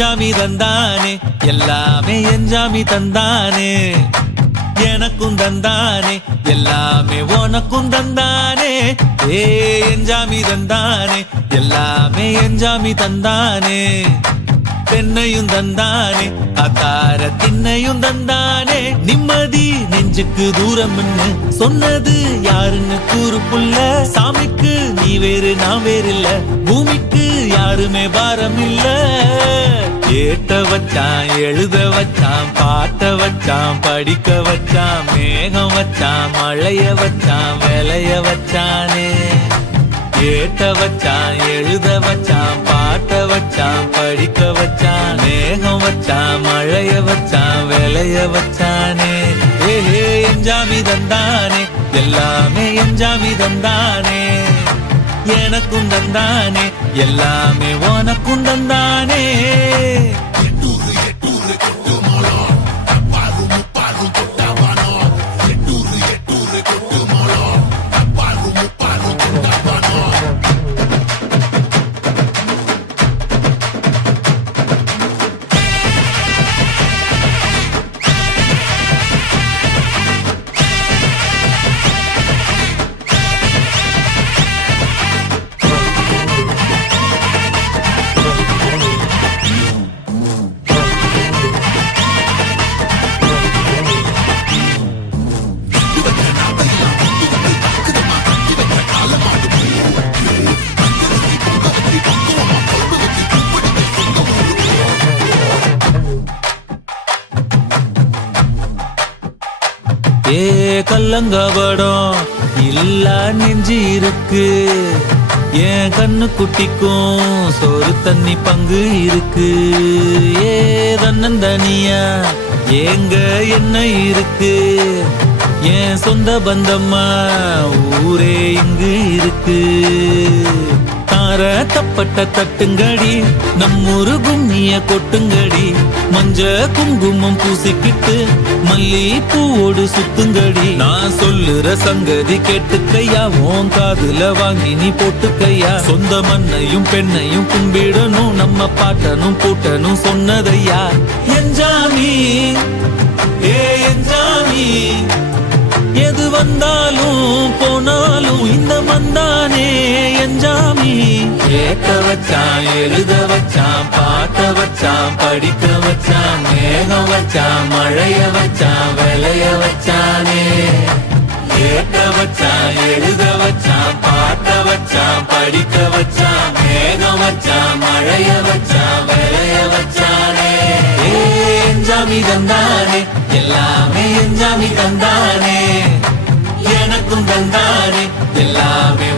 எஞ்சாமி தந்தானே எல்லாமே எஞ்சாமி தந்தானே எனக்கும் தந்தானே எல்லாமே உனக்கும் தந்தானே ஏ எஞ்சாமி தந்தானே எல்லாமே எஞ்சாமி தந்தானே பெண்ணையும் தந்தானே அத்தார திண்ணையும் தந்தானே நிம்மதி நெஞ்சுக்கு தூரம்னு சொன்னது யாருன்னு கூறு புள்ள சாமிக்கு நீ வேறு நான் வேறு இல்ல பூமிக்கு யாருமே பாரம் இல்ல ஏட்ட வச்சான் எழுத வச்சான் பாட்ட வச்சான் படிக்க வச்சான் மேகம் வச்சான் மழைய வச்சான் விளைய வச்சானே ஏட்ட வச்சான் எழுத வச்சான் பாட்ட வச்சான் படிக்க வச்சான் மேகம் வச்சான் மழைய வச்சான் விளைய வச்சானே ஏஹே எஞ்சாமி தந்தானே எல்லாமே எஞ்சாமி தந்தானே எனக்கும் தந்தானே எல்லாமே உனக்கும் தந்தானே ஏ கல்லங்கபடம் இல்ல நெஞ்சு இருக்கு என் கண்ணு குட்டிக்கும் சோறு தண்ணி பங்கு இருக்கு ஏ தன்னந்தனியா ஏங்க என்ன இருக்கு என் சொந்த பந்தம்மா ஊரே இங்கு இருக்கு தார தப்பட்ட தட்டுங்கடி நம்மூரு கும்மிய கொட்டுங்கடி மஞ்ச குங்குமம் பூசிக்கிட்டு மல்லி பூவோடு சுத்துங்கடி நான் சொல்லுற சங்கதி கேட்டுக்கையா உன் காதுல வாங்கி நீ போட்டுக்கையா சொந்த மண்ணையும் பெண்ணையும் கும்பிடணும் நம்ம பாட்டனும் பூட்டனும் சொன்னதையா எஞ்சாமி ஏ எஞ்சாமி எது வந்தாலும் போனாலும் இந்த மந்தானே எஞ்சாமி கேட்க வச்சான் எழுத வச்சான் பாட்ட வச்சான் படிக்க வச்சான் மேகம் வச்சான் மழைய வச்சான் விளைய வச்சானே கேட்க வச்சான் எழுத வச்சான் பாட்ட வச்சான் படிக்க வச்சான் மேகம் வச்சான் மழைய வச்சான் விளைய வச்சானே எஞ்சாமி தந்தானே எல்லாமே எஞ்சாமி தந்தானே எனக்கும் தந்தானே எல்லாமே